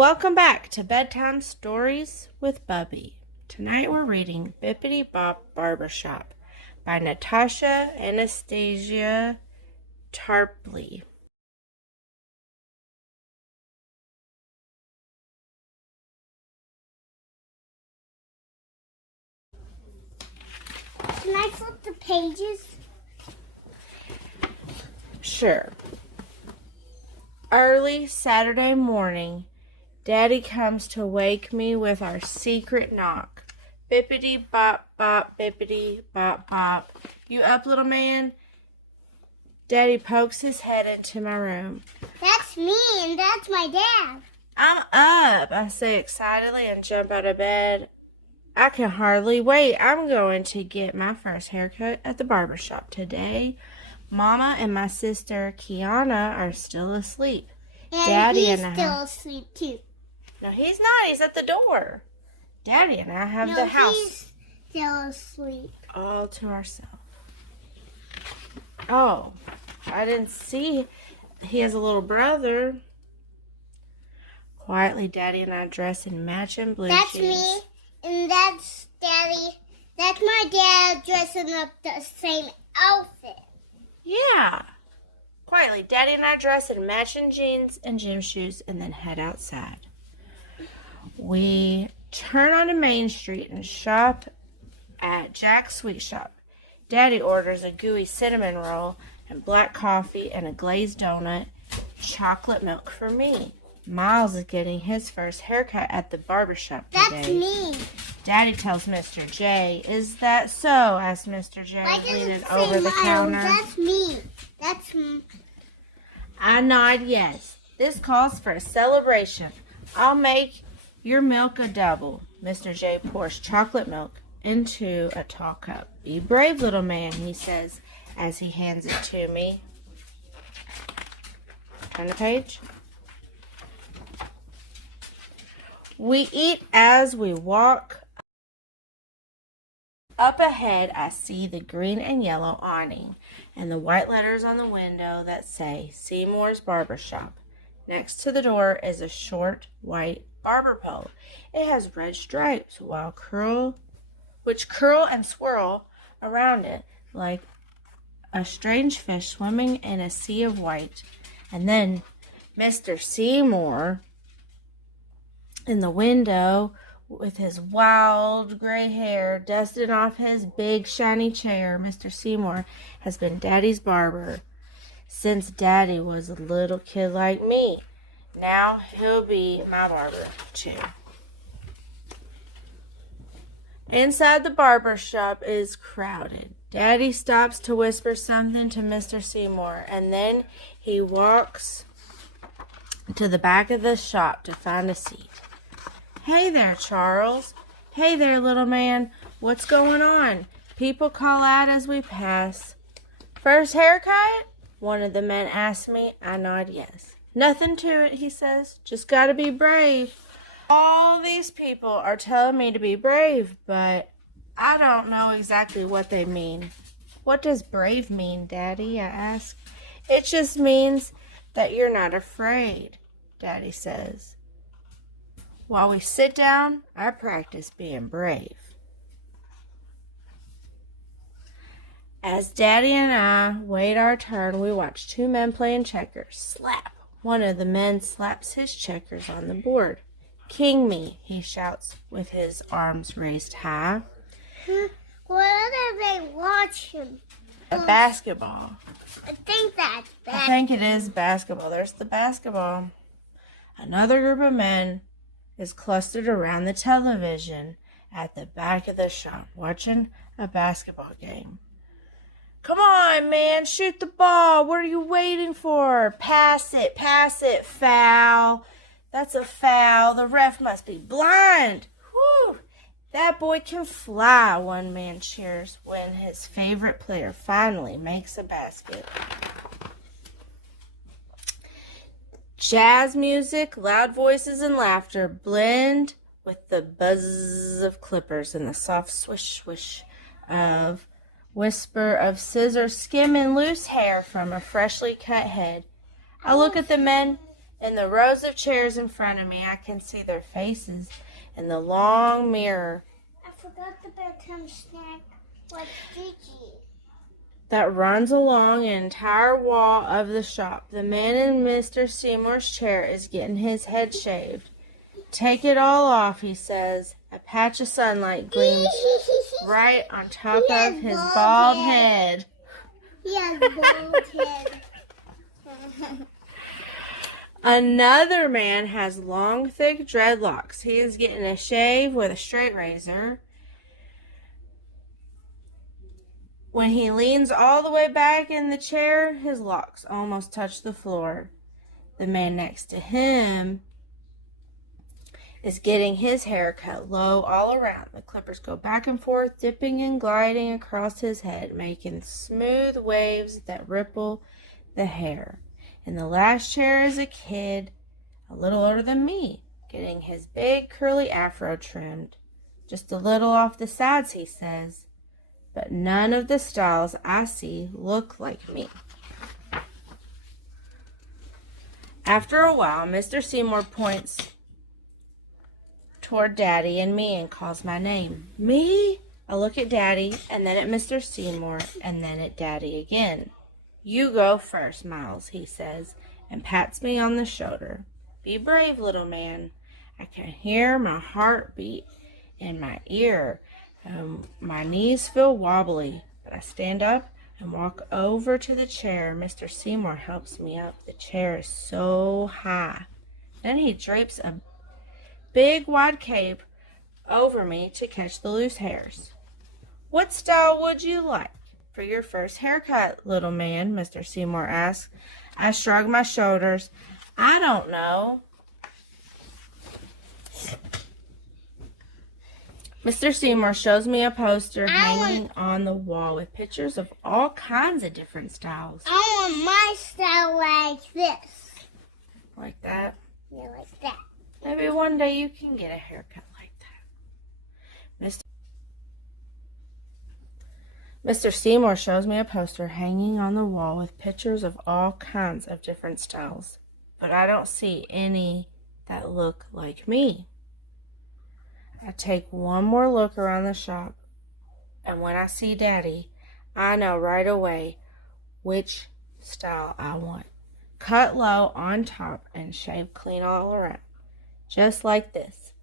Welcome back to Bedtime Stories with Bubby. Tonight we're reading Bippity Barbershop by Natasha Anastasia Tarpley. Can I flip the pages? Sure. Early Saturday morning, Daddy comes to wake me with our secret knock. Bippity bop bop, bippity bop bop. You up, little man? Daddy pokes his head into my room. That's me, and that's my dad. I'm up, I say excitedly and jump out of bed. I can hardly wait. I'm going to get my first haircut at the barbershop today. Mama and my sister Kiana are still asleep. And Daddy he's and I still asleep too. No, he's not. He's at the door. Daddy and I have the house he's still asleep. all to ourselves. Oh, I didn't see. He has a little brother. Quietly, Daddy and I dress in matching blue That's jeans. me, and that's Daddy. That's my dad dressing up the same outfit. Yeah. Quietly, Daddy and I dress in matching jeans and gym shoes and then head outside. We turn onto Main Street and shop at Jack's Sweet Shop. Daddy orders a gooey cinnamon roll and black coffee and a glazed donut, chocolate milk for me. Miles is getting his first haircut at the barbershop today. That's me. Daddy tells Mr. J. Is that so? Asks Mr. J, leaning over the counter. That's me. That's me. I nod yes. This calls for a celebration. I'll make your milk a double. Mr. J pours chocolate milk into a tall cup. Be brave, little man, he says as he hands it to me. Turn the page. We eat as we walk. Up ahead, I see the green and yellow awning and the white letters on the window that say Seymour's Barbershop. Next to the door is a short white barber pole. It has red stripes which curl and swirl around it like a strange fish swimming in a sea of white. And then Mr. Seymour in the window with his wild gray hair dusting off his big shiny chair. Mr. Seymour has been Daddy's barber since Daddy was a little kid like me. Now he'll be my barber too. Inside the barber shop is crowded. Daddy stops to whisper something to Mr. Seymour, and then he walks to the back of the shop to find a seat. Hey there, Charles. Hey there, little man. What's going on? People call out as we pass. First haircut? One of the men asks me. I nod yes. Nothing to it, he says. Just gotta be brave. All these people are telling me to be brave, but I don't know exactly what they mean. What does brave mean, Daddy? I ask. It just means that you're not afraid, Daddy says. While we sit down, I practice being brave. As Daddy and I wait our turn, we watch two men playing checkers. Slap! One of the men slaps his checkers on the board. King me, he shouts with his arms raised high. What are they watching? A basketball. I think that's I think it is basketball. There's the basketball. Another group of men is clustered around the television at the back of the shop watching a basketball game. Come on, man, shoot the ball. What are you waiting for? Pass it, foul. That's a foul. The ref must be blind. Whew, that boy can fly, one man cheers when his favorite player finally makes a basket. Jazz music, loud voices, and laughter blend with the buzz of clippers and the soft swish swish of whisper of scissors skimming loose hair from a freshly cut head. I look at the men In the rows of chairs in front of me, I can see their faces in the long mirror I forgot the bedtime snack. What Gigi? that runs along an entire wall of the shop. The man in Mr. Seymour's chair is getting his head shaved. "Take it all off," he says. A patch of sunlight gleams right on top of his bald head. He has bald head. Another man has long, thick dreadlocks. He is getting a shave with a straight razor. When he leans all the way back in the chair, his locks almost touch the floor. The man next to him is getting his hair cut low all around. The clippers go back and forth, dipping and gliding across his head, making smooth waves that ripple the hair. In the last chair is a kid, a little older than me, getting his big curly afro trimmed. "Just a little off the sides," he says. But none of the styles I see look like me. After a while, Mr. Seymour points toward Daddy and me and calls my name. "Me?" I look at Daddy, and then at Mr. Seymour, and then at Daddy again. "You go first, Miles," he says, and pats me on the shoulder. "Be brave, little man." I can hear my heart beat in my ear, and my knees feel wobbly, but I stand up and walk over to the chair. Mr. Seymour helps me up. The chair is so high. Then he drapes a big wide cape over me to catch the loose hairs. "What style would you like for your first haircut, little man?" Mr. Seymour asks. I shrug my shoulders. "I don't know." Mr. Seymour shows me a poster hanging on the wall with pictures of all kinds of different styles. I want my style like this. Like that? Yeah, like that. Maybe one day you can get a haircut like that. Mr. Seymour shows me a poster hanging on the wall with pictures of all kinds of different styles, but I don't see any that look like me. I take one more look around the shop, and when I see Daddy, I know right away which style I want. Cut low on top and shave clean all around. Just like this.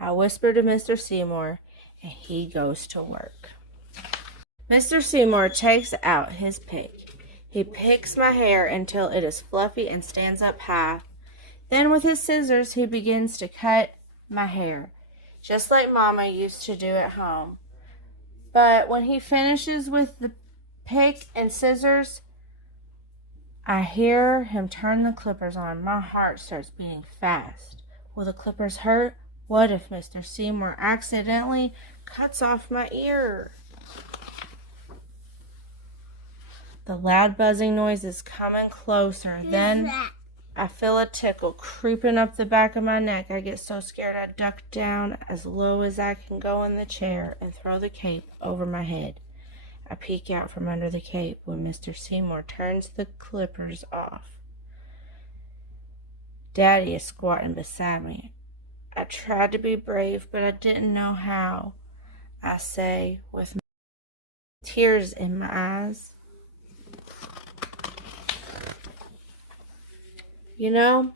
I whisper to Mr. Seymour, and he goes to work. Mr. Seymour takes out his pick. He picks my hair until it is fluffy and stands up high. Then with his scissors, he begins to cut my hair, just like Mama used to do at home. But when he finishes with the pick and scissors, I hear him turn the clippers on. My heart starts beating fast. Will the clippers hurt? What if Mr. Seymour accidentally cuts off my ear? The loud buzzing noise is coming closer. Then I feel a tickle creeping up the back of my neck. I get so scared I duck down as low as I can go in the chair and throw the cape over my head. I peek out from under the cape when Mr. Seymour turns the clippers off. Daddy is squatting beside me. I tried to be brave, but I didn't know how. I say with tears in my eyes, "You know,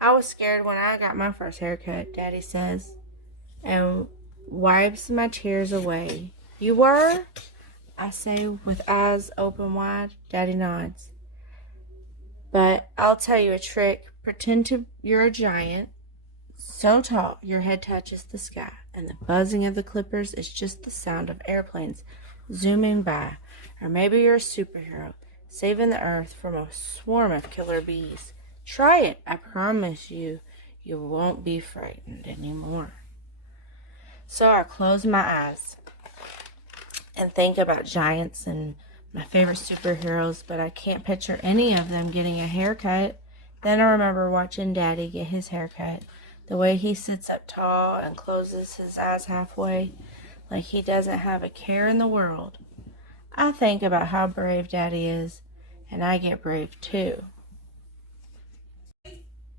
I was scared when I got my first haircut," Daddy says, and wipes my tears away. "You were?" I say with eyes open wide. Daddy nods. "But I'll tell you a trick. Pretend you're a giant, so tall your head touches the sky, and the buzzing of the clippers is just the sound of airplanes zooming by. Or maybe you're a superhero, saving the earth from a swarm of killer bees. Try it. I promise you, you won't be frightened anymore." So I close my eyes and think about giants and my favorite superheroes, but I can't picture any of them getting a haircut. Then I remember watching Daddy get his haircut, the way he sits up tall and closes his eyes halfway, like he doesn't have a care in the world. I think about how brave Daddy is, and I get brave too.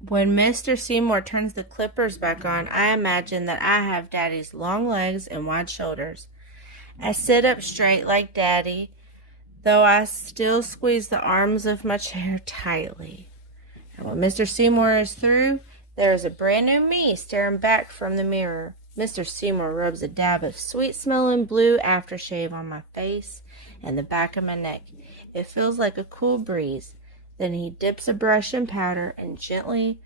When Mr. Seymour turns the clippers back on, I imagine that I have Daddy's long legs and wide shoulders. I sit up straight like Daddy, though I still squeeze the arms of my chair tightly. And when Mr. Seymour is through, there is a brand new me staring back from the mirror. Mr. Seymour rubs a dab of sweet-smelling blue aftershave on my face and the back of my neck. It feels like a cool breeze. Then he dips a brush in powder and gently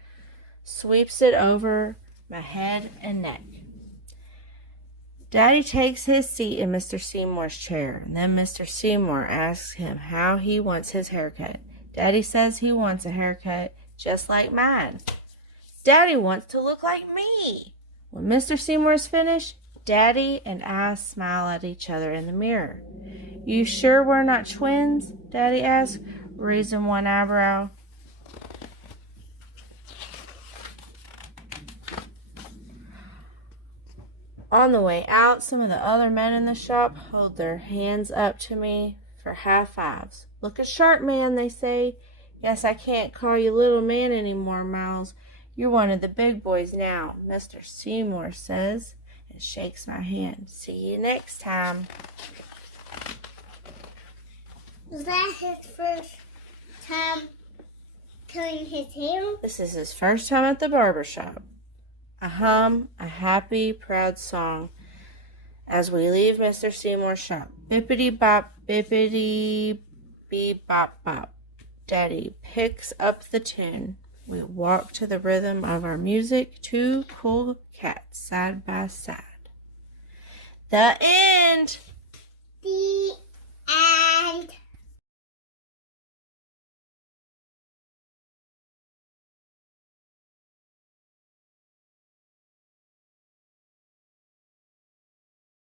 sweeps it over my head and neck. Daddy takes his seat in Mr. Seymour's chair, and then Mr. Seymour asks him how he wants his haircut. Daddy says he wants a haircut just like mine. Daddy wants to look like me. When Mr. Seymour is finished, Daddy and I smile at each other in the mirror. You sure we're not twins? Daddy asks, raising one eyebrow. On the way out, some of the other men in the shop hold their hands up to me for high fives. Looking sharp, man, they say. Yes, I can't call you little man anymore, Miles. You're one of the big boys now, Mr. Seymour says, and shakes my hand. See you next time. Was that his first time cutting his hair? This is his first time at the barbershop. I hum a happy, proud song as we leave Mr. Seymour's shop. Bippity bop, bippity bee bop bop. Daddy picks up the tune. We walk to the rhythm of our music, two cool cats side by side. The end!